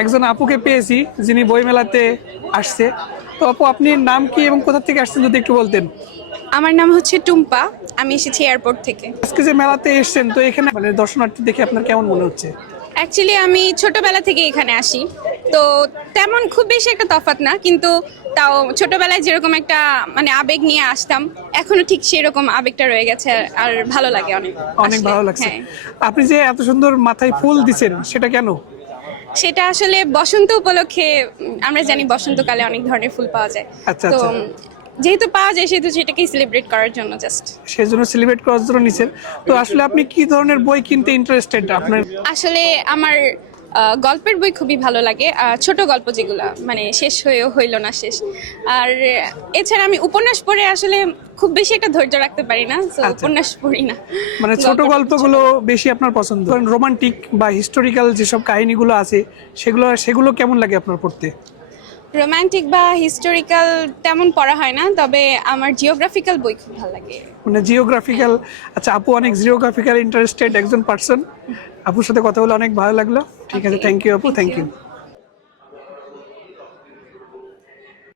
একজন আপুকে পেয়েছি যিনি বই মেলাতে আসছে। তো আপু, আপনি নাম কি এবং কোথা থেকে আসছেন যদি একটু বলতেন। আমার নাম হচ্ছে টুম্পা। আমি এসেছি এয়ারপোর্ট থেকে। আজকে যে মেলাতে এসেছেন, তো এখানে মানে দর্শনার্থী দেখে আপনার কেমন মনে হচ্ছে? অ্যাকচুয়ালি আমি ছোটবেলা থেকে এখানে আসি, তো তেমন খুব বেশি একটা তফাৎ না, কিন্তু তাও ছোটবেলায় যেরকম একটা মানে আবেগ নিয়ে আসতাম, এখনো ঠিক সেরকম আবেগটা রয়ে গেছে। আর ভালো লাগে অনেক অনেক আসলে। ভালো লাগছে। হ্যাঁ, আপনি যে এত সুন্দর মাথায় ফুল দিছেন, সেটা কেন? সেটা আসলে বসন্ত উপলক্ষে। আমরা জানি বসন্তকালে অনেক ধরনের ফুল পাওয়া যায়। আচ্ছা তো আচ্ছা, যেহেতু পাওয়া যায়, সেহেতু সেটাকেই সেলিব্রেট করার জন্য জাস্ট। সেই জন্য সেলিব্রেট করার জন্য নিছেন। তো আসলে আপনি কি ধরনের বই কিনতে ইন্টারেস্টেড আপনার? আসলে আমার গল্পের বই খুবই ভালো লাগে, ছোট গল্প যেগুলো মানে শেষ হয়েও হইল না শেষ। আর এছাড়া আমি উপন্যাস পড়ে আসলে খুব বেশি একটা ধৈর্য রাখতে পারি না, তো আচ্ছা। উপন্যাস পড়ি না। মানে ছোট গল্পটা গল্পগুলো বেশি আপনার পছন্দ? রোমান্টিক বা হিস্টোরিক্যাল যেসব কাহিনীগুলো আছে, সেগুলো কেমন লাগে আপনার পড়তে? রোমান্টিক বা হিস্টোরিক্যাল তেমন পড়া হয় না, তবে আমার জিওগ্রাফিক্যাল বই খুব ভালো লাগে। মানে জিওগ্রাফিক্যাল। আচ্ছা আপু, অনেক জিওগ্রাফিক্যাল ইন্টারেস্টেড একজন পার্সন। আপুর সাথে কথা বলে অনেক ভালো লাগলো। ঠিক আছে, Okay, থ্যাংক ইউ আপু, thank থ্যাংক you. ইউ।